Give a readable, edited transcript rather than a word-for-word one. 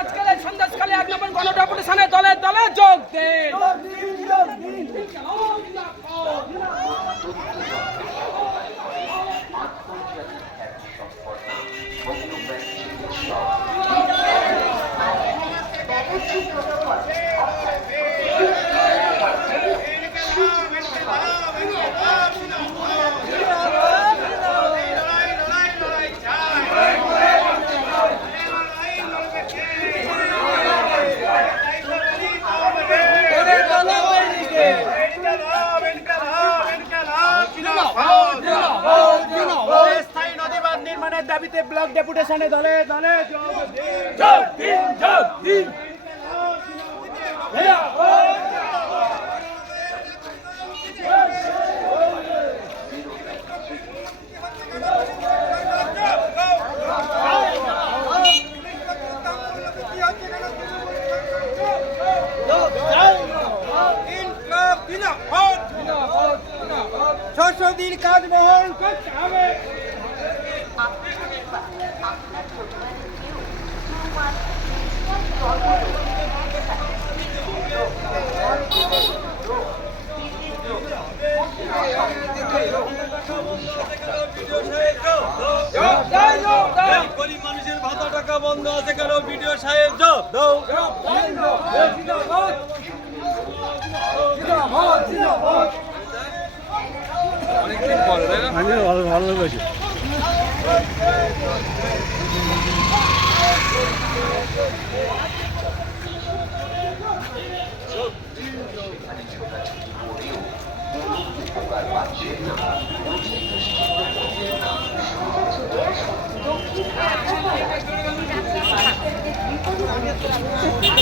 আজকের এই সন্ধ্যাকালে 1 নম্বর গণডেপুটেশনে দলে দলে যোগ দিন। দাবিতে ব্লক ডেপুটেশনে দলে দলে যোগ দিন, যোগ দিন। সংসদীয় কাজ বহন করতে হবে। গরিব মানুষের ভাতা টাকা বন্ধ আছে কেন? ভিডিও সাহেব জব দাও। অনেকদিন পরে তাই না? ভালো ভালো লাগছে। দক্ষিণ